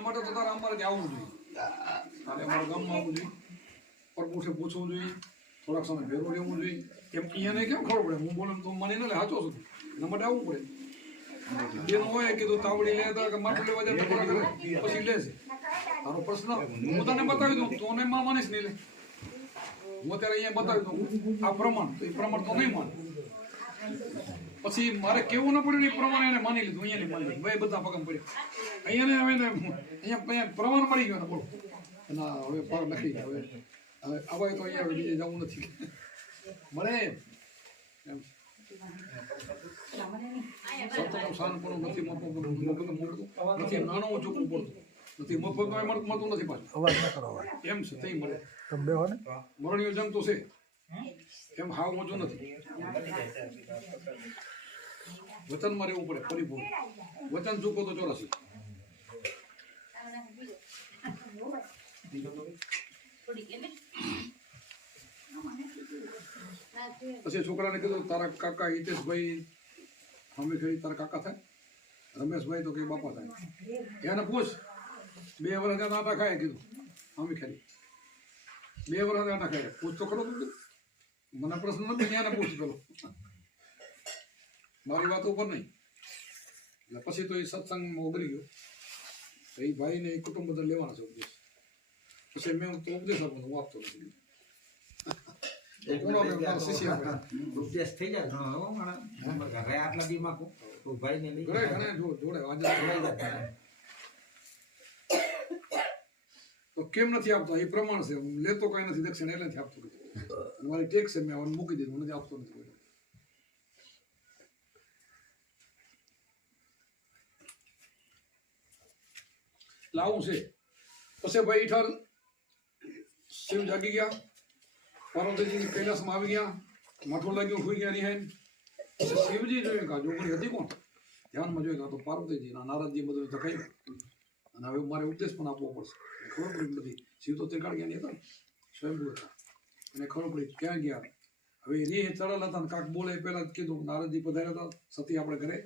એના માટે તો તારે અમારે આવવું જોઈએ. તારે અમારા ગામમાં આવવું જોઈએ. પરપોઠે પૂછવું જોઈએ. થોડાક સમય ભેગો રહેવું જોઈએ. એમ અહીંયાને કેમ ખબર પડે? હું બોલે તો મને ના સાચો છું. એના માટે આવવું પડે. બેન હોય કીધું તાવડી લે, તો કે માટલું લેવા જાય તો કરે. પછી લે છે. તારો પ્રશ્ન. હું તને બતાવી દઉં, તો ને માં માનીશ નહીં લે. હું અત્યારે અહીંયા બતાવી દઉં. આ પ્રમાણ. તો એ પ્રમાણ તો નહીં માને. પછી મારે કેવું ન પડ્યું એ પ્રમાણે એને માની લીધું અહીંયા માની લીધું. ભાઈ બધા પગમ પડ્યા. અહીંયા ને હવે અહીંયા અહીંયા પ્રમાણ મળી ગયો બોલો. ના હવે પાર નથી હવે. હવે અવાય તો અહીંયા બીજે જવું નથી. મળે. એમ. સતત પણ નથી મફત નથી નાનો ચોખ્ખું પડતું. નથી મફત મળતું નથી પાછું. અવાજ ન કરો એમ છે મળે. તમે બેહો ને. મરણીય જંગ તો છે. એમ હાવ મોજો નથી. વચનમાં રહેવું પડે પરિપૂર્ણ વચન ચૂકો તો ચોરાસી. પછી છોકરાને કીધું, તારા કાકા હિતેશભાઈ, અમે કહી તારા કાકા થાય? રમેશભાઈ તો કે બાપા થાય. એને પૂછ, બે વર્ષ આટા ખાય? કીધું. અમે ખાલી બે વર્ષ આટા ખાય પૂછ તો ખરો તું મને પ્રશ્ન નથી, એને પૂછ પેલો. મારી વાત ઉપર નહીં. એટલે પછી તો એ સત્સંગમાં ઉગરી ગયો. તો એ ભાઈને એ કુટુંબ બધા લેવાના છે ઉપદેશ. પછી મેં તો ઉપદેશ આપું હું આપતો નથી. ઉપદેશ થઈ જાય ઘરે આટલા લઈ ઘરે ઘરે જો- જોડે આજે તો કેમ નથી આપતો? એ પ્રમાણ છે. હું લેતો કઈ નથી દક્ષિણ એટલે નથી આપતો મારી ટેક્સ છે મેં મૂકી દીધું નથી આપતો નથી કોઈ લાવું છે. પછી ભાઈ ઠર શિવ જાગી ગયા. પાર્વતીજી કૈલાસમાં આવી ગયા. માથું લાગ્યું, સુઈ ગયા નિહાય પછી શિવજી જોયું કા જોગણી હતી કોણ? ધ્યાનમાં જોઈએ કે તો પાર્વતીજી ના નારદજી બધું કહી અને હવે મારે ઉપદેશ પણ આપવો પડશે. ખબર પડી બધી. શિવ તો ત્રિકાળ જ્ઞાની હતા ને. સ્વયંભૂ હતા. અને ખબર પડી ક્યાં ગયા? હવે રે ચડેલ હતા કાંક બોલે પહેલાં જ કીધું. નારદજી પધાર્યા હતા. સતી આપણે ઘરે.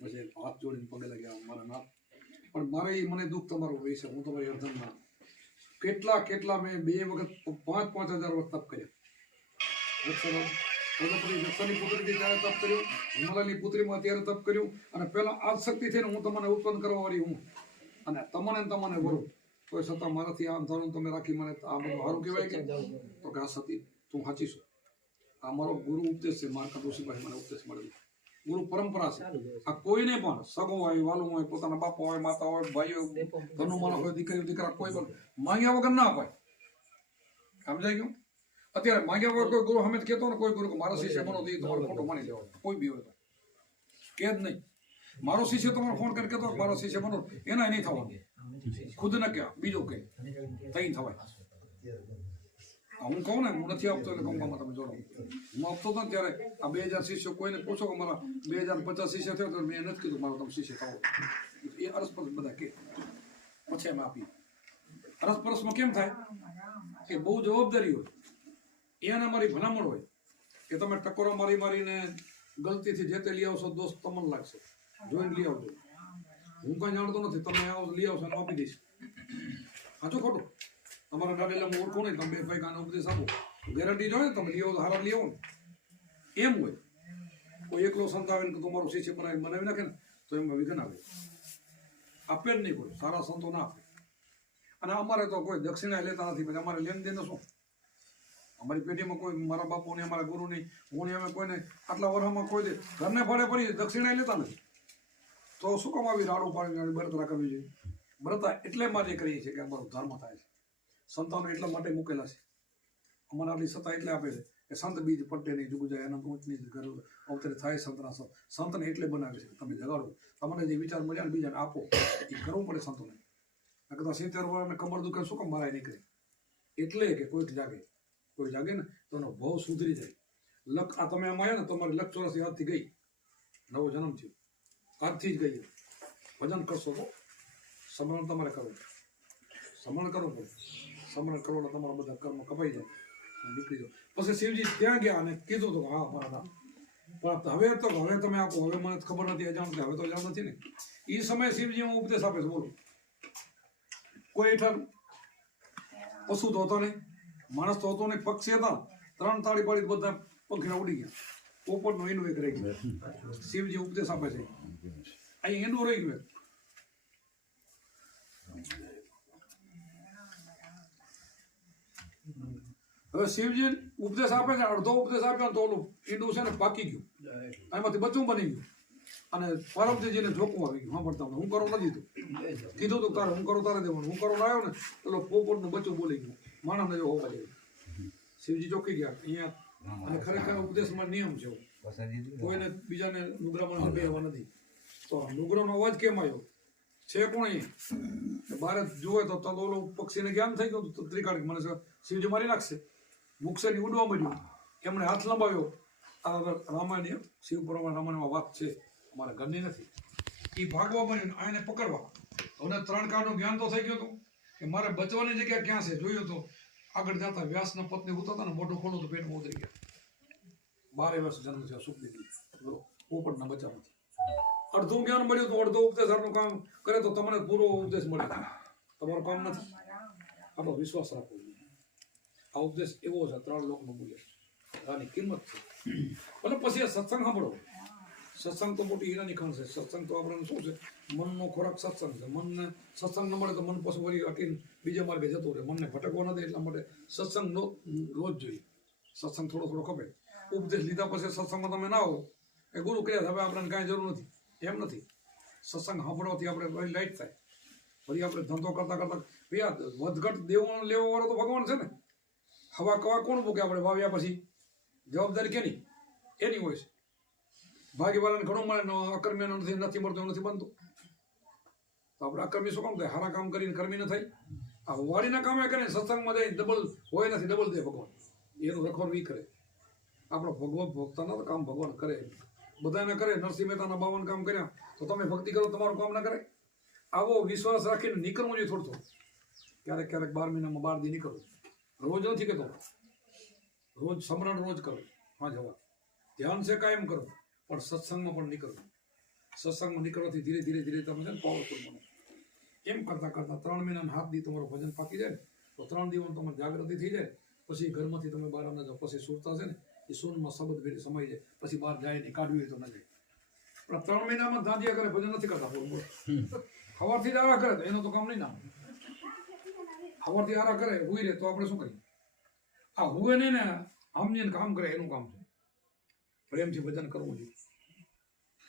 પછી હાથ જોડીને પગે લાગ્યા. મારા નાથ પણ મારે મને દુઃખ તમારું હોય છે હું તમારી અર્ધનમાં. કેટલા કેટલા મેં બે વખત પાંચ પાંચ હજાર વખત તપ કર્યા. પ્રજાપતિ પુત્રીથી ત્યારે તપ કર્યું હિમાલયની પુત્રીમાં ત્યારે તપ કર્યું અને પહેલાં આ શક્તિ થઈને હું તમને ઉત્પન્ન કરવા હું. અને તમને તમને વરું. કોઈ છતાં મારાથી આમ થવાનું તમે રાખી મને આ બધું સારું કહેવાય કે? તો આ સતી તું છું. આ મારો ગુરુ ઉપદેશ છે મારા ઋષિભાઈ મને ઉપદેશ મળેલો. ગુરુ પરંપરા છે. આ કોઈને પણ સગો હોય વાલું હોય પોતાના બાપા હોય માતા હોય ભાઈઓ ઘરનું માણસ હોય દીકરી દીકરા કોઈ પણ માંગ્યા વગર ના અપાય સમજાય ગયું? અત્યારે માંગ્યા વગર કોઈ ગુરુ હમે કહેતો ને કોઈ ગુરુ કે મારો શિષ્ય બનો તો તમારો ફોટો માની લેવાનો. કોઈ બી હોય કે જ નહીં. મારો શિષ્ય તમારો ફોન કરીને કહેતો મારો શિષ્ય બનો એના નહીં થવાનું. ખુદ ન કહેવા બીજો કહે. તઈ થવાય. હું કહું ને, હું નથી આપતો એટલે કંપમાં તમે જોડો. હું આપતો હતો ને ત્યારે આ બે હજાર શિષ્યો કોઈને પૂછો કે મારા બે હજાર પચાસ શિષ્ય થયો તો મેં નથી કીધું મારો તમે શિષ્ય થાવો એ અરસપરસ બધા કે. પછી એમ આપી. અરસપરસમાં કેમ થાય? કે બહુ જવાબદારી હોય. એને મારી ભલામણ હોય કે તમે ટકોરા મારી મારીને ગલતીથી જે તે લઈ આવશો દોસ્ત તમને લાગશે. જોઈને લઈ આવજો. હું કઈ જાણતો નથી, તમે આવો, લઈ આવશો આપી દઈશ. સાચું ખોટું. તમારા ગાડેલા હું ઓળખું નહીં તમે બે ભાઈ કાનો ઉપદેશ આપો. ગેરંટી જોઈએ તમે લઈ આવો તો હારા ને એમ હોય. કોઈ એકલો સંત આવે ને તમારું શિષ્ય બનાવી બનાવી નાખે ને, તો એમાં વિઘન આવે. આપે જ નહીં કોઈ. સારા સંતો ના આપે. અને અમારે તો કોઈ દક્ષિણા લેતા નથી. પછી અમારે લેન દેન શું? અમારી પેઢીમાં કોઈ મારા બાપુની અમારા ગુરુની હું અમે કોઈને આટલા વર્ષમાં કોઈ દે. ઘરને ફળે પડી દક્ષિણા લેતા નથી. તો શું કામ આવી રાડું પાડીને બળતરા કરવી જોઈએ? બળતરા એટલે માટે કરીએ છીએ કે અમારો ધર્મ થાય છે. સંતાનો એટલા માટે મૂકેલા છે. અમને આપણી સત્તા એટલે આપે છે કે સંત બીજ પટ્ટે નહીં જુગુ જાય એના ઊંચની ઘર અવતરે થાય સંતના સંત. સંતને એટલે બનાવે છે. તમે જગાડો. તમને જે વિચાર મળ્યા ને બીજાને આપો. એ કરવું પડે સંતોને. કદાચ સિત્તેર વર્ષને કમર દુખે શું કામ મારાય નીકળે? એટલે કે કોઈક જાગે. કોઈ જાગે ને તો એનો ભાવ સુધરી જાય. લક આ તમે આમાં આવ્યા ને તમારી લક ચોરાસી આજથી ગઈ. નવો જન્મ થયો. આજથી જ ગઈ ભજન કરશો તો. સમરણ તમારે કરવું સમરણ કરવું પડે. સમરણ કરો તમારા બધા કર્મ કપાઈ જાય નીકળી જાઓ. પછી શિવજી ત્યાં ગયા અને કીધું તો હા મારા પણ હવે તો હવે તમે આપો હવે મને ખબર નથી અજાણ હવે તો અજાણ નથી ને. એ સમયે શિવજી હું ઉપદેશ આપે છે બોલો. કોઈ હેઠળ પશુ તો હતો નહીં માણસ તો હતો નહીં પક્ષી હતા. ત્રણ તાળી પાડી બધા પંખીના ઉડી ગયા. પોપટનો એનું એક રહી ગયું. શિવજી ઉપદેશ આપે છે. અહીં એનું રહી ગયું. હવે શિવજી ઉપદેશ આપે છે, અડધો ઉપદેશ આપ્યો તો ઓલું ઈંડું છે ને પાકી ગયું. એમાંથી બચું બની ગયું. અને પરમજીને જોખું આવી ગયું. સાંભળતા હું કરો નથી દીધું. કીધું તું તારે, હું કરો તારે દેવાનું. હું કરો આવ્યો ને, પેલો પોપટનું બચ્ચું બોલી ગયું. માણસને જો હોવા જાય શિવજી ચોકી ગયા. અહીંયા અને ખરેખર ઉપદેશમાં નિયમ છે કોઈને બીજાને નુગરામાં બેહવા નથી. તો નુગરાનો અવાજ કેમ આવ્યો? છે કોણ બારે જુએ તો તો ઓલો પક્ષીને જ્ઞાન થઈ ગયું? તો ત્રિકાળ મને શિવજી મારી નાખશે. મુકશે ઉડવા મળ્યું એમણે હાથ લંબાવ્યો. આ રામાયણ શિવ પુરાણ રામાયણમાં વાત છે. અમારા ઘરની નથી. એ ભાગવા મળ્યું આને પકડવા. હવે ત્રણ કાળનું જ્ઞાન તો થઈ ગયું હતું. કે મારે બચવાની જગ્યા ક્યાં છે? જોયું તો આગળ જતા વ્યાસના પત્ની ઉતરતા ને મોઢું ખોલું તો પેટમાં ઉતરી ગયા. બારે વર્ષ જન્મ થયો સુખ દીધી પોપટના બચાવમાંથી અડધું જ્ઞાન મળ્યું તો અડધો ઉપદેશનું કામ કરે તો તમને પૂરો ઉપદેશ મળે. તમારું કામ નથી. આપણો વિશ્વાસ જોઈએ આ ઉપદેશ એવો છે, ત્રણ લોકનો મૂલ્ય આની કિંમત છે. ભલે પછી સત્સંગ સાંભળો. સત્સંગ તો મોટી હીરાની ખાણ છે. સત્સંગ તો આપણને શું છે? મનનો ખોરાક સત્સંગ છે. મનને સત્સંગ ન મળે તો મન પછી વળી અટીને બીજા માર્ગે જતો રહે. મનને ભટકવા નથી એટલા માટે સત્સંગ નો રોજ જોઈએ. સત્સંગ થોડો થોડો ખપે. ઉપદેશ લીધા પછી સત્સંગમાં તમે ના આવો. એ ગુરુ કહે હવે આપણને કાંઈ જરૂર નથી. એમ નથી. સત્સંગ સાંભળવાથી આપણે લાઈટ થાય. ફરી આપણે ધંધો કરતા કરતા, ભાઈ વધઘટ દેવો લેવો વાળો તો ભગવાન છે ને. હવા કવા કોણ મૂકે આપણે વાવ્યા પછી? જવાબદારી કેની? એની હોય છે. ભાગીવાળાને ઘણું મળે, ને નથી નથી મળતો, નથી બનતું. તો આપણે અકર્મી શું કામ થાય? હારા કામ કરીને કર્મી ન થાય. આ વાડીના કામે કરે, સત્સંગમાં જાય ડબલ હોય નથી ડબલ દે ભગવાન. એનું રખોર વી કરે. આપણો ભગવાન ભોગતાના તો કામ ભગવાન કરે. બધાને કરે, નરસિંહ મહેતાના બાવન કામ કર્યા. તો તમે ભક્તિ કરો, તમારું કામ ના કરે. આવો વિશ્વાસ રાખીને નીકળવું જોઈએ થોડું થોડું. ક્યારેક ક્યારેક બાર મહિનામાં બાર દી નીકળવું રોજ નથી કહેતો. રોજ સમરણ રોજ કરો. હા જવા ધ્યાન છે કાયમ કરો પણ સત્સંગમાં પણ નીકળવું સત્સંગમાં નીકળવાથી ધીરે ધીરે ધીરે તમે છે ને પાવરફુલ બનો. એમ કરતાં કરતાં ત્રણ મહિનાના હાથ દી તમારું ભજન પાકી જાય તો ત્રણ દિવસ તમારી જાગૃતિ થઈ જાય પછી ઘરમાંથી તમે બહાર ના જાઓ પછી સુરતા છે ને એ સોનમાં શબ્દ ભેરી સમાઈ જાય પછી બહાર જાય નહીં કાઢવી તો ન જાય. પણ ત્રણ મહિનામાં દાંધિયા કરે ભજન નથી કરતા બોલ સવારથી જ આવ્યા કરે તો એનો તો કામ નહીં ના સવારથી આરા કરે, હુઈ રહે, તો આપણે શું કરીએ? આ હુએ નહીં ને સમજીને કામ કરે, એનું કામ છે. પ્રેમથી ભજન કરવું જોઈએ.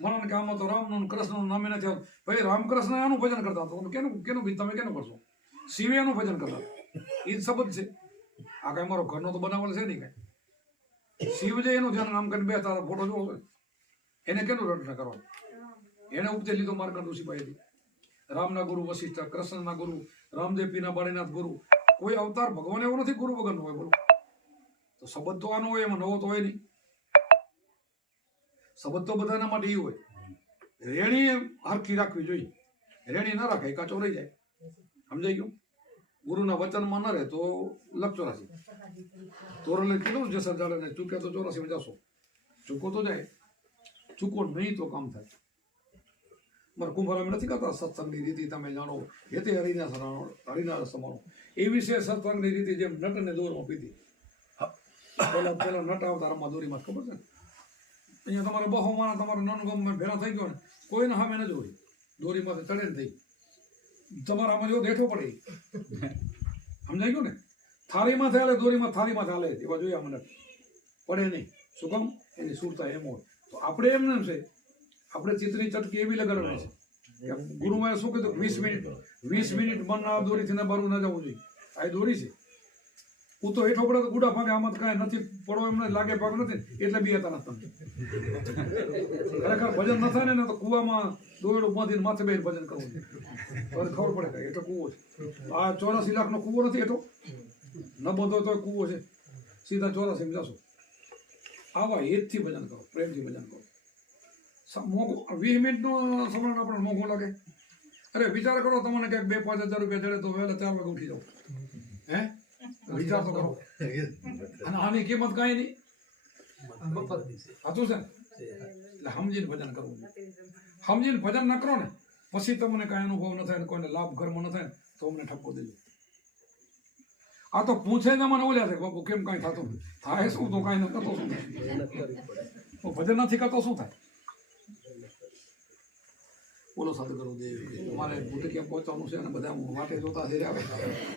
મનન કામમાં તો રામનું ને કૃષ્ણનું નામે નથી આવતું ભાઈ રામકૃષ્ણ આનું ભજન કરતા તો કેનું કેનું ભી તમે કેનું કરશો? શિવે એનું ભજન કરતા એ જ શબ્દ છે. આ કઈ મારો ઘરનો તો બનાવેલ છે નહીં કઈ. શિવ જે એનું ધ્યાન નામ કરીને બે તારા ફોટો જોવો એને કેનું રટના કરવાનું? એને ઉપજે લીધો માર્ગ ઋષિ પાસેથી રામના ગુરુ, વશિષ્ઠ, કૃષ્ણના ગુરુ, રામદેવ પીના બાળીનાથ ગુરુ. કોઈ અવતાર ભગવાન એવો નથી, ગુરુ વગરનો હોય બોલો. તો શબ્દ તો આનો હોય, એમાં નવો તો હોય નહીં. શબ્દ તો બધાના માટે એ હોય. રેણી હરખી રાખવી જોઈએ. રેણી ના રાખે કાચો રહી જાય. સમજાઈ ગયું? ગુરુના વચનમાં ન રહે તો લખ ચોરાસી. તોરલે કીધું જસર જાડે ને ચૂકે તો ચોરાસી જશો. ચૂકો તો જાય. ચૂકો નહીં તો કામ થાય. મારે અમે નથી કરતા સત્સંગની રીતિ તમે જાણો. એ તે હરિના સરાણો, હરિના સમાણો. એ વિશે સત્સંગની રીતિ જેમ નટને દોરમાં પીધી. પેલા પેલા નટ આવતા દોરીમાં ખબર છે ને? અહીંયા તમારે માણા તમારા નાનું ગામમાં ભેળા થઈ ગયો ને, કોઈને સામે ન જોઈ દોરીમાંથી ચડે ને થઈ. તમારામાં જો દેઠો પડે. સમજાઈ ગયું ને? થાળીમાં ચાલે દોરીમાં થાળીમાં ચાલે એવા જોયા મને. પડે નહીં. શું કામ? એની સુરતા એમ હોય. તો આપણે એમ ને છે આપણે ચિત્રની ચટકી એવી લગાડવાની છે? ગુરુમાં શું કીધું? વીસ મિનિટ વીસ મિનિટ મન આ દોરીથી ના બહાર ના જવું જોઈએ. આ દોરી છે. હું તો હેઠો પડે તો ગુડા ભાગે આમાં કાંઈ નથી પડો, એમને લાગે ભાગ નથી. એટલે બી હતા ખરેખર ભજન ન થાય ને તો કુવામાં દોરડું બાંધીને માથે બેન ભજન કરવું હવે ખબર પડે કે એટલો કૂવો છે. આ ચોરાસી લાખનો કૂવો નથી એટલો ન બધો તો કૂવો છે. સીધા ચોરાસી જશો. આવા હેતથી ભજન કરો, પ્રેમથી ભજન કરો. મોંઘો વીસ મિનિટનો સમરણ પણ મોંઘો લાગે. અરે વિચાર કરો તમને કંઈક બે પાંચ હજાર રૂપિયા જડે તો વહેલા ચાર વાગે ઉઠી જાઓ. હે? વિચાર તો કરો. અને આની કિંમત કાંઈ નહીં. સાચું છે? એટલે સમજીને ભજન કરવું. સમજીને ભજન ન કરો ને પછી તમને કાંઈ અનુભવ ન થાય ને કોઈને લાભ ઘરમાં ન થાય ને તો અમને ઠપકો દેજો. આ તો પૂછે ને મને ઓલ્યા છે બાપુ કેમ કાંઈ થતું થાય શું તો કાંઈ ન કરતો શું? થાય ભજન નથી કરતો શું થાય? બોલો સદગુરુદેવ અમારે બુટ કેમ પહોંચવાનું છે અને બધા માટે જોતા થઈ રહ્યા